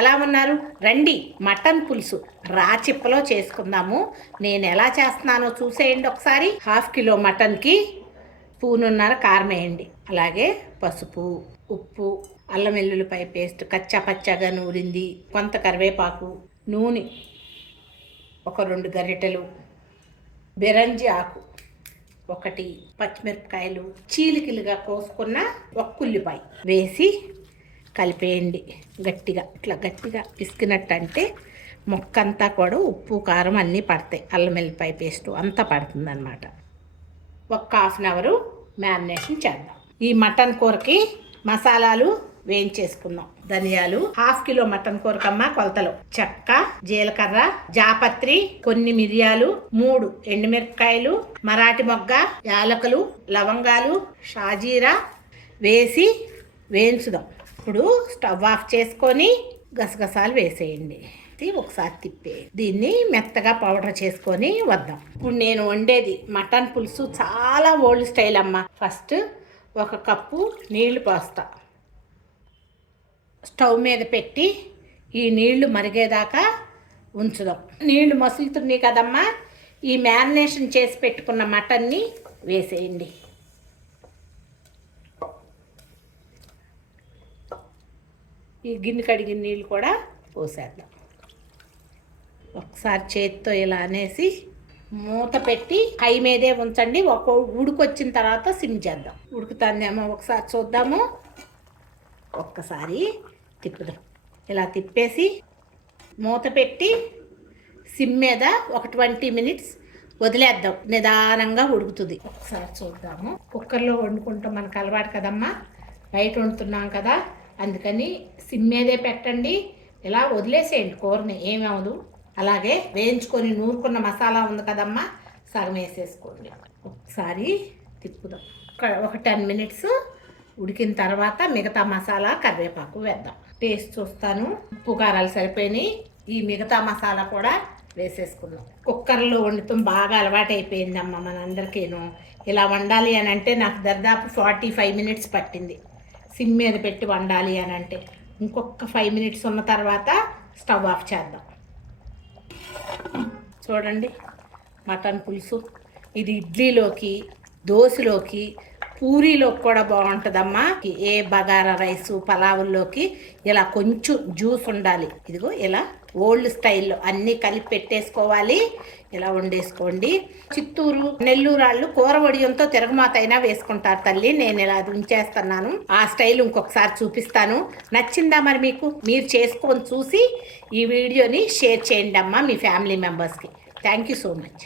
ఎలా ఉన్నారు? రండి మటన్ పులుసు. రాచిప్పలో చేసుకుందాము. నేను ఎలా చేస్తున్నానో చూసేయండి ఒకసారి. హాఫ్ కిలో మటన్కి పూనున్నర కారం వేయండి. అలాగే పసుపు ఉప్పు అల్లం వెల్లుల్లిపాయ పేస్ట్ కచ్చా పచ్చగా నూరింది కొంత కరివేపాకు నూనె ఒక రెండు గరిటెలు బెరంజి ఆకు ఒకటి పచ్చిమిరపకాయలు చీలికలుగా కోసుకున్న ఒక్క ఉల్లిపాయ వేసి కలిపేయండి. గట్టిగా ఇట్లా గట్టిగా పిసికినట్టు అంటే మొక్కంతా కూడా ఉప్పు కారం అన్నీ పడతాయి. అల్లం వెల్లిపాయ పేస్ట్ అంతా పడుతుంది అనమాట ఒక హాఫ్ అన్ అవరు మ్యారినేషన్ చేద్దాం. ఈ మటన్ కూరకి మసాలాలు వేయించేసుకుందాం. ధనియాలు హాఫ్ కిలో మటన్ కూరకమ్మ కొలతలు. చెక్క జీలకర్ర జాపత్రి కొన్ని మిరియాలు మూడు ఎండుమిరపకాయలు మరాఠీ మొగ్గ యాలకులు లవంగాలు షాజీరా వేసి వేయించుదాం. ఇప్పుడు స్టవ్ ఆఫ్ చేసుకొని గసగసాలు వేసేయండి. ఇది ఒకసారి తిప్పే దీన్ని మెత్తగా పౌడర్ చేసుకొని వద్దాం. ఇప్పుడు నేను వండేది మటన్ పులుసు చాలా ఓల్డ్ స్టైల్ అమ్మ. ఫస్ట్ ఒక కప్పు నీళ్ళు పోస్తా. స్టవ్ మీద పెట్టి ఈ నీళ్ళు మరిగేదాకా ఉంచుదాం. నీళ్ళు మసులుతున్నాయి కదమ్మా. ఈ మ్యారినేషన్ చేసి పెట్టుకున్న మటన్ని వేసేయండి. ఈ గిన్నె కడిగిన నీళ్ళు కూడా పోసేద్దాం. ఒకసారి చేతితో ఇలా అనేసి మూత పెట్టి హై మీదే ఉంచండి. ఒక ఉడికొచ్చిన తర్వాత సిమ్ చేద్దాం. ఉడుకుతుందేమో ఒకసారి చూద్దాము. ఒక్కసారి తిప్పుదాం. ఇలా తిప్పేసి మూత పెట్టి సిమ్ మీద ఒక ట్వంటీ మినిట్స్ వదిలేద్దాం. నిదానంగా ఉడుకుతుంది. ఒకసారి చూద్దాము. కుక్కర్లో వండుకుంటాం. మనకు అలవాటు కదమ్మా. బయట వండుతున్నాం కదా. అందుకని సిమ్ మీదే పెట్టండి. ఇలా వదిలేసేయండి కూరని ఏమవదు అలాగే వేయించుకొని నూరుకున్న మసాలా ఉంది కదమ్మా సగం వేసేసుకోండి. ఒకసారి తిప్పుదాం. ఒక ఒక టెన్ మినిట్స్ ఉడికిన తర్వాత మిగతా మసాలా కరివేపాకు వేద్దాం. టేస్ట్ చూస్తాను. ఉప్పు కారాలు సరిపోయినాయి. ఈ మిగతా మసాలా కూడా వేసేసుకుందాం. కుక్కర్లో వండుతాం బాగా అలవాటు అయిపోయిందమ్మ మనందరికీను. ఇలా వండాలి అని అంటే నాకు దాదాపు ఫార్టీ ఫైవ్ మినిట్స్ పట్టింది. సిమ్ మీద పెట్టి వండాలి అని అంటే ఇంకొక ఫైవ్ మినిట్స్ ఉన్న తర్వాత స్టవ్ ఆఫ్ చేద్దాం. చూడండి మటన్ పులుసు. ఇది ఇడ్లీలోకి దోశలోకి పూరీలోకి కూడా బాగుంటుందమ్మా. ఏ బగారా రైసు పలావుల్లోకి ఇలా కొంచెం జ్యూస్ ఉండాలి. ఇదిగో ఇలా ఓల్డ్ స్టైల్లో అన్నీ కలిపి పెట్టేసుకోవాలి. ఇలా వండేసుకోండి. చిత్తూరు నెల్లూరు వాళ్ళు కూర వడియంతో తిరగమాత అయినా వేసుకుంటారు తల్లి. నేను ఇలా అది ఉంచేస్తున్నాను. ఆ స్టైల్ ఇంకొకసారి చూపిస్తాను. నచ్చిందా మరి మీకు? మీరు చేసుకొని చూసి ఈ వీడియోని షేర్ చేయండి అమ్మా మీ ఫ్యామిలీ మెంబర్స్కి. Thank you so much.